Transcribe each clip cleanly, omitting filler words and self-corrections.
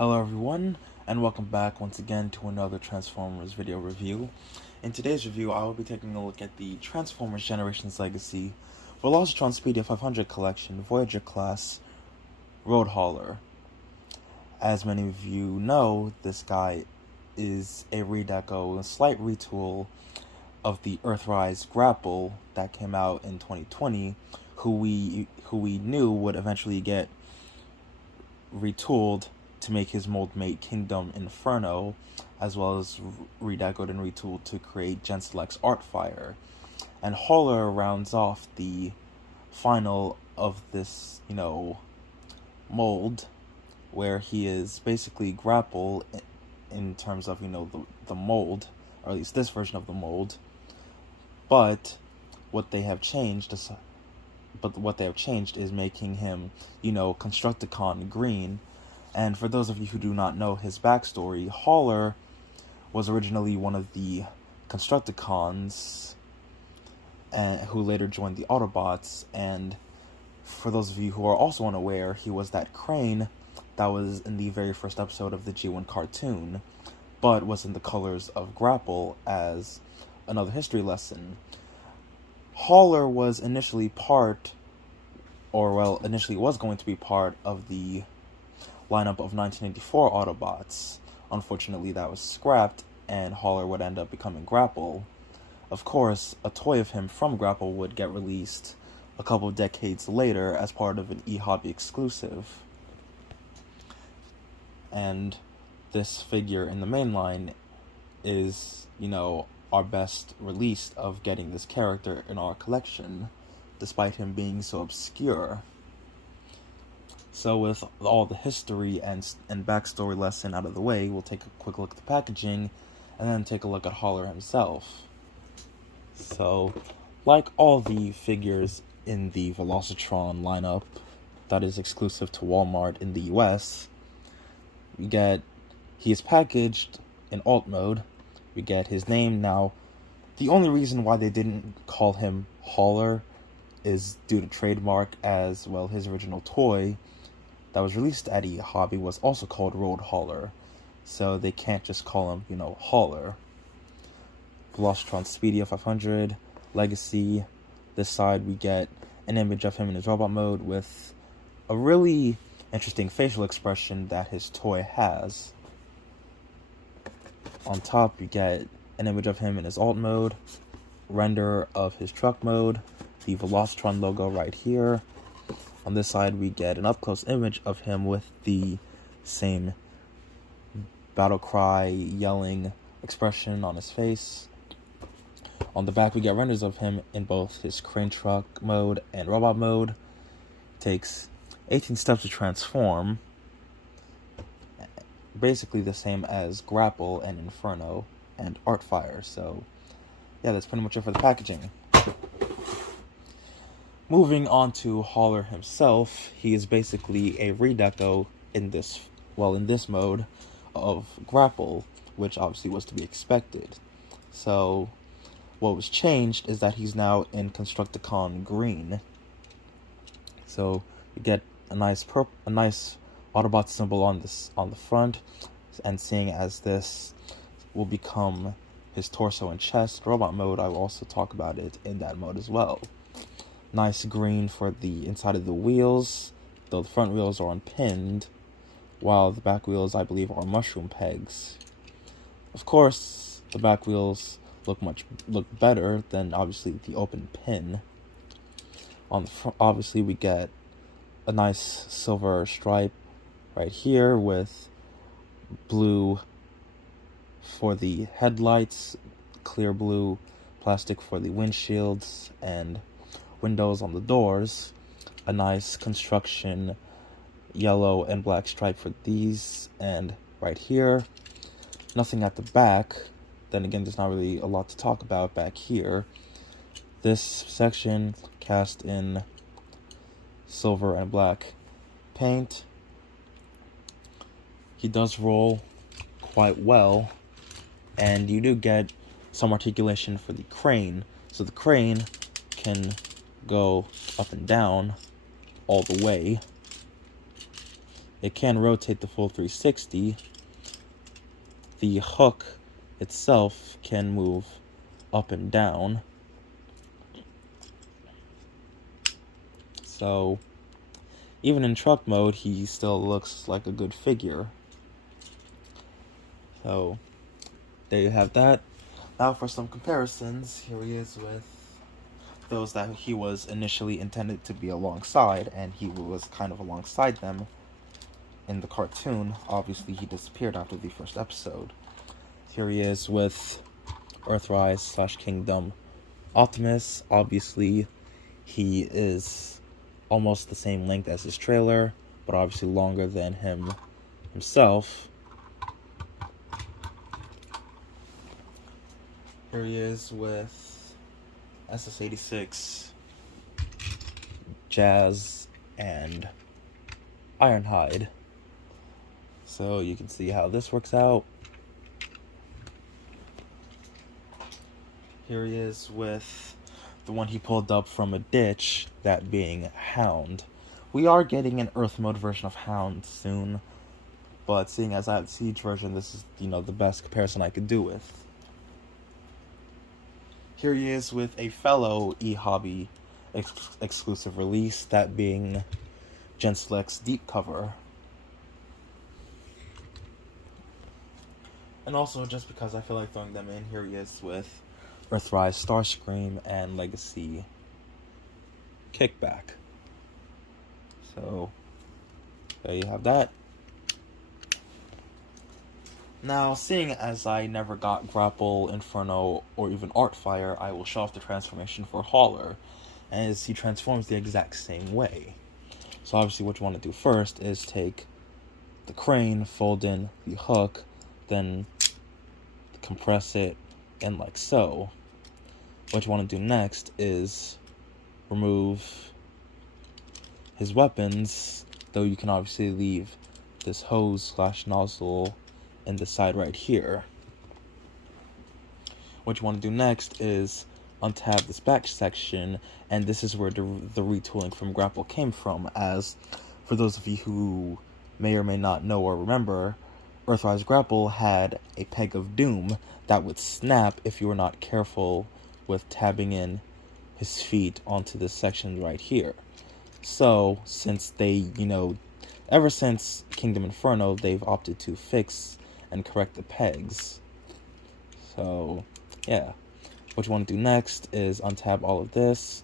Hello everyone, and welcome back once again to another Transformers video review. In today's review, I will be taking a look at the Transformers Generations Legacy Velocitron Speedia 500 Collection Voyager class Road Hauler. As many of you know, this guy is a redeco, a slight retool of the Earthrise Grapple that came out in 2020, who we knew would eventually get retooled to make his mold mate Kingdom Inferno, as well as redecoed and retooled to create Genselect's Artfire. And Hauler rounds off the final of this, mold, where he is basically Grapple in terms of, the mold, or at least this version of the mold. But what they have changed is making him, Constructicon green. And for those of you who do not know his backstory, Hauler was originally one of the Constructicons who later joined the Autobots. And for those of you who are also unaware, he was that crane that was in the very first episode of the G1 cartoon, but was in the colors of Grapple as another history lesson. Hauler was initially was going to be part of the lineup of 1984 Autobots. Unfortunately, that was scrapped, and Hauler would end up becoming Grapple. Of course, a toy of him from Grapple would get released a couple of decades later as part of an eHobby exclusive. And this figure in the main line is, our best release of getting this character in our collection, despite him being so obscure. So with all the history and backstory lesson out of the way, we'll take a quick look at the packaging, and then take a look at Hauler himself. So, like all the figures in the Velocitron lineup that is exclusive to Walmart in the US, he is packaged in alt mode. We get his name. Now, the only reason why they didn't call him Hauler is due to trademark, as well his original toy that was released at eHobby was also called Road Hauler, so they can't just call him, Hauler. Velocitron Speedia 500 Legacy. This side we get an image of him in his robot mode with a really interesting facial expression that his toy has. On top, you get an image of him in his alt mode, render of his truck mode, the Velocitron logo right here. On this side, we get an up-close image of him with the same battle cry, yelling expression on his face. On the back, we get renders of him in both his crane truck mode and robot mode. Takes 18 steps to transform. Basically the same as Grapple and Inferno and Artfire. So, yeah, that's pretty much it for the packaging. Moving on to Hauler himself, he is basically a redeco in this mode of Grapple, which obviously was to be expected. So, what was changed is that he's now in Constructicon green. So, you get a nice Autobot symbol on the front, and seeing as this will become his torso and chest robot mode, I will also talk about it in that mode as well. Nice green for the inside of the wheels, though the front wheels are unpinned, while the back wheels, I believe, are mushroom pegs. Of course, the back wheels look better than, obviously, the open pin. On the front, obviously, we get a nice silver stripe right here with blue for the headlights, clear blue plastic for the windshields and windows on the doors, a nice construction yellow and black stripe for these, and right here, nothing at the back. Then again, there's not really a lot to talk about back here. This section cast in silver and black paint. He does roll quite well, and you do get some articulation for the crane. So the crane can go up and down all the way. it can rotate the full 360. The hook itself can move up and down. So even in truck mode, he still looks like a good figure. So there you have that. Now for some comparisons, here he is with those that he was initially intended to be alongside, and he was kind of alongside them in the cartoon. Obviously, he disappeared after the first episode. Here he is with Earthrise / Kingdom Optimus. Obviously, he is almost the same length as his trailer, but obviously longer than himself. Here he is with SS-86, Jazz, and Ironhide. So you can see how this works out. Here he is with the one he pulled up from a ditch, that being Hound. We are getting an Earth mode version of Hound soon, but seeing as I have the Siege version, this is, the best comparison I could do with. Here he is with a fellow eHobby exclusive release, that being Genselect's Deep Cover. And also, just because I feel like throwing them in, here he is with Earthrise Starscream and Legacy Kickback. So there you have that. Now, seeing as I never got Grapple, Inferno, or even Artfire, I will show off the transformation for Hauler, as he transforms the exact same way. So obviously what you want to do first is take the crane, fold in the hook, then compress it in like so. What you want to do next is remove his weapons, though you can obviously leave this hose / nozzle in the side right here. What you want to do next is untab this back section, and this is where the retooling from Grapple came from, as for those of you who may or may not know or remember, Earthrise Grapple had a peg of doom that would snap if you were not careful with tabbing in his feet onto this section right here. So since they, ever since Kingdom Inferno, they've opted to fix and correct the pegs. So yeah, what you want to do next is untab all of this,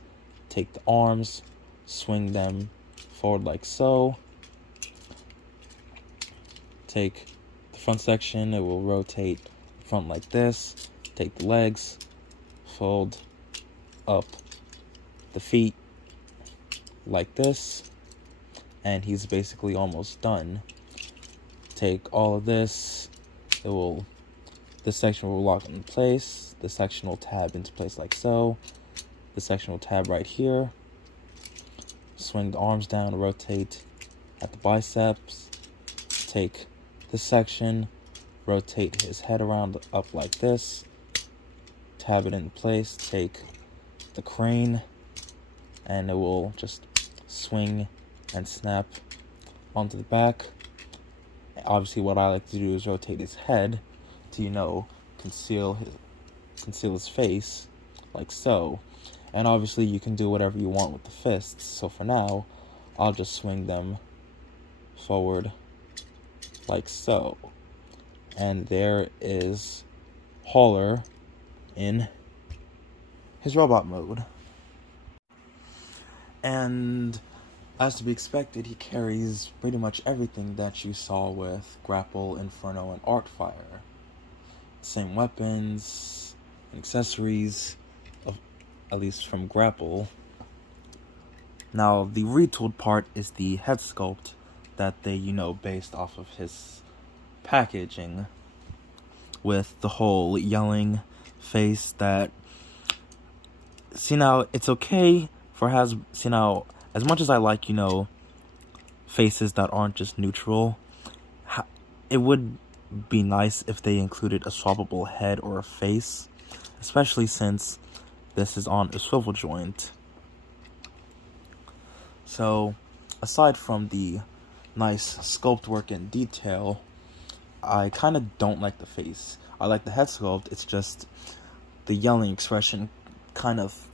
take the arms, swing them forward like so, take the front section, it will rotate front like this, take the legs, fold up the feet like this, and he's basically almost done. Take all of this, this section will lock in place, this section will tab into place like so, this section will tab right here, swing the arms down, rotate at the biceps, take this section, rotate his head around up like this, tab it in place, take the crane, and it will just swing and snap onto the back. Obviously what I like to do is rotate his head to, conceal his face, like so. And obviously you can do whatever you want with the fists, so for now, I'll just swing them forward, like so. And there is Hauler in his robot mode. And as to be expected, he carries pretty much everything that you saw with Grapple, Inferno, and Artfire. Same weapons, accessories, at least from Grapple. Now, the retooled part is the head sculpt that they, based off of his packaging, with the whole yelling face that... See, now, it's okay for as much as I like, faces that aren't just neutral, it would be nice if they included a swappable head or a face, especially since this is on a swivel joint. So, aside from the nice sculpt work and detail. I kind of don't like the face. I like the head sculpt, it's just the yelling expression kind of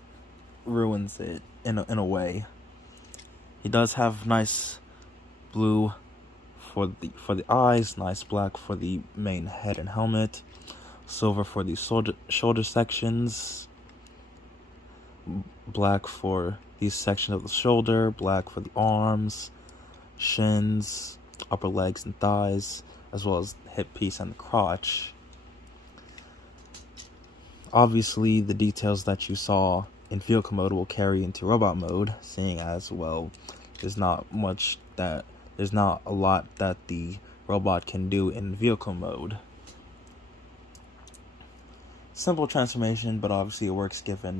ruins it in a way. He does have nice blue for the eyes, nice black for the main head and helmet, silver for the shoulder sections, black for these sections of the shoulder, black for the arms, shins, upper legs and thighs, as well as hip piece and the crotch. Obviously, the details that you saw in vehicle mode will carry into robot mode, seeing as, well, there's not a lot that the robot can do in vehicle mode. Simple transformation, but obviously it works given,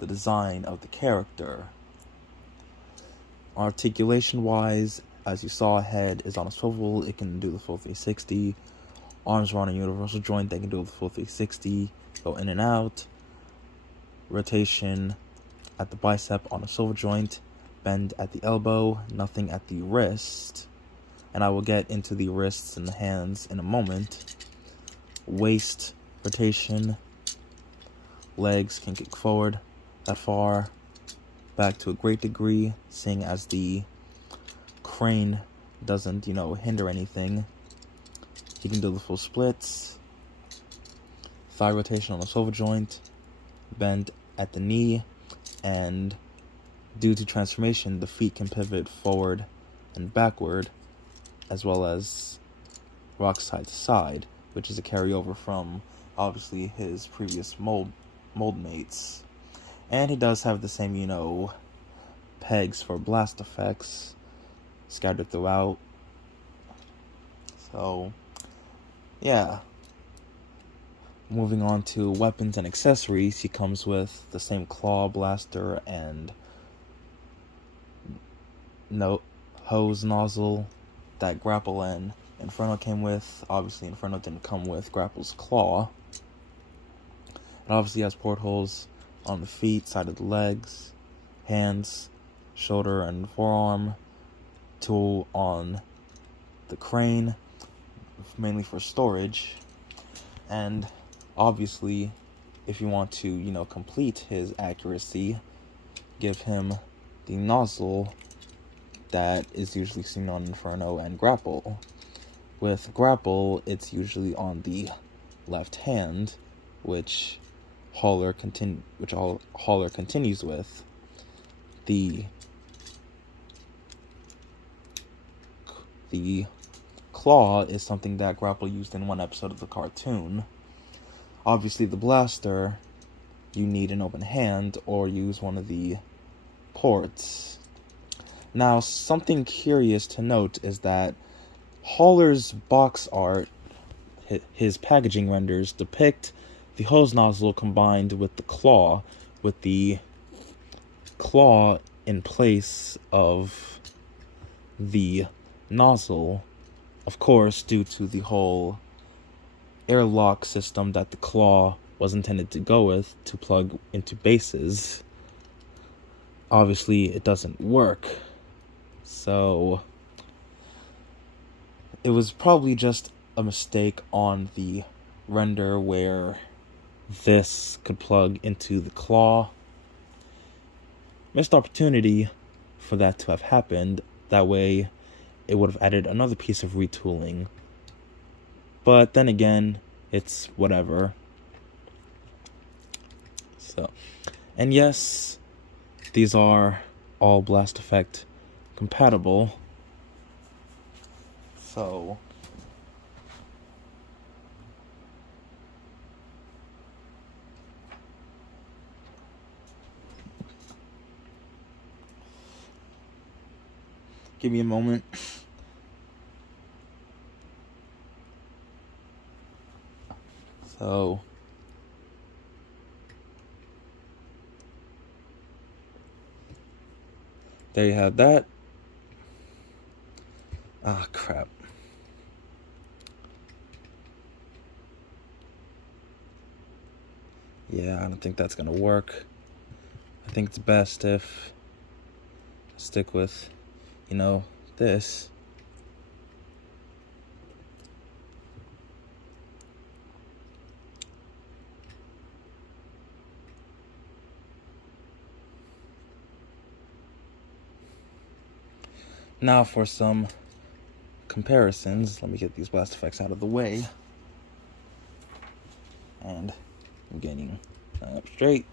the design of the character. Articulation-wise, as you saw, head is on a swivel, it can do the full 360. Arms are on a universal joint, they can do the full 360, go in and out. Rotation at the bicep on a swivel joint, bend at the elbow, nothing at the wrist. And I will get into the wrists and the hands in a moment. Waist rotation, legs can kick forward that far, back to a great degree, seeing as the crane doesn't, hinder anything. He can do the full splits, thigh rotation on a swivel joint, bend at the knee, and due to transformation, the feet can pivot forward and backward, as well as rock side to side, which is a carryover from, obviously, his previous mold mates. And he does have the same, pegs for blast effects scattered throughout. So, yeah. Moving on to weapons and accessories, he comes with the same claw blaster and hose nozzle that Grapple and Inferno came with. Obviously, Inferno didn't come with Grapple's claw. It obviously has portholes on the feet, side of the legs, hands, shoulder and forearm, tool on the crane, mainly for storage. And obviously, if you want to, complete his accuracy, give him the nozzle that is usually seen on Inferno and Grapple. With Grapple, it's usually on the left hand, which Hauler continues with. The claw is something that Grapple used in one episode of the cartoon. Obviously, the blaster, you need an open hand or use one of the ports. Now, something curious to note is that Hauler's box art, his packaging renders, depict the hose nozzle combined with the claw in place of the nozzle, of course, due to the whole airlock system that the claw was intended to go with to plug into bases. Obviously, it doesn't work. So, it was probably just a mistake on the render where this could plug into the claw. Missed opportunity for that to have happened. That way, it would have added another piece of retooling. But then again, it's whatever. So, and yes, these are all Blast Effect compatible. So, give me a moment. So, there you have that. Ah, crap. Yeah, I don't think that's gonna work. I think it's best if I stick with, this. Now for some comparisons. Let me get these blast effects out of the way. And I'm getting up straight.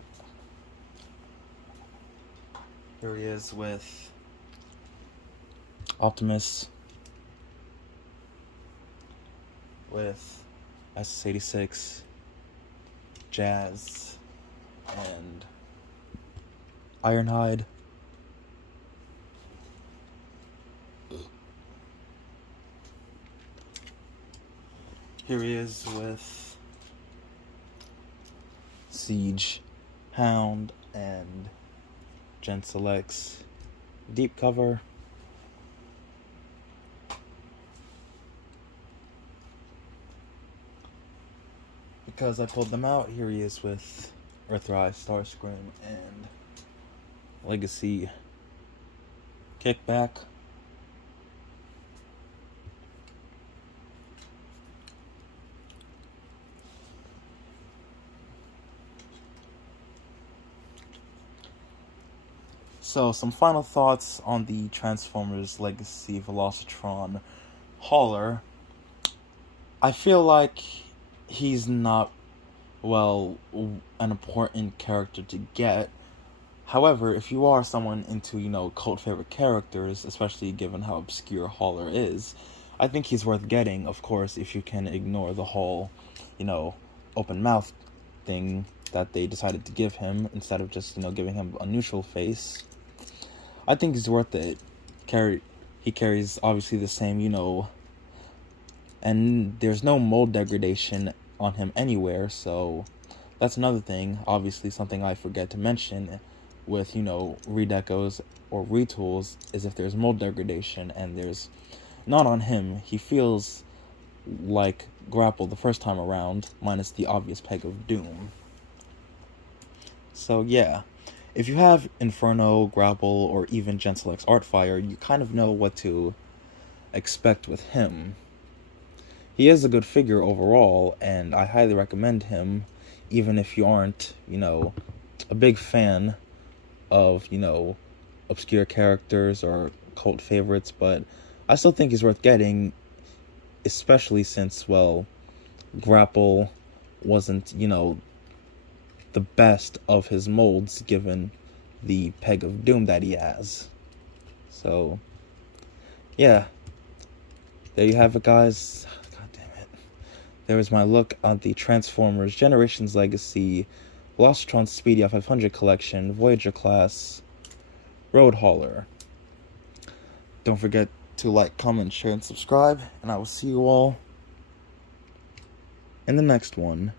Here he is with Optimus, with SS-86, Jazz, and Ironhide. Here he is with Siege, Hound, and Gen Selects deep cover. Because I pulled them out, here he is with Earthrise, Starscream, and Legacy Kickback. So, some final thoughts on the Transformers Legacy Velocitron hauler. I feel like he's not, well, an important character to get. However, if you are someone into, cult favorite characters, especially given how obscure Hauler is, I think he's worth getting, of course, if you can ignore the whole, open mouth thing that they decided to give him, instead of just, giving him a neutral face. I think he's worth it. He carries, obviously, the same, and there's no mold degradation on him anywhere, so that's another thing. Obviously, something I forget to mention with, redecos or retools is if there's mold degradation, and there's not on him. He feels like Grapple the first time around, minus the obvious peg of Doom. So yeah, if you have Inferno, Grapple, or even Gen Select's Artfire, you kind of know what to expect with him. He is a good figure overall, and I highly recommend him, even if you aren't, a big fan of, obscure characters or cult favorites, but I still think he's worth getting, especially since, well, Grapple wasn't, the best of his molds, given the peg of Doom that he has. So, yeah. There you have it, guys. God damn it. There is my look at the Transformers Generations Legacy Velocitron Speedia 500 collection, Voyager class, Road Hauler. Don't forget to like, comment, share, and subscribe, and I will see you all in the next one.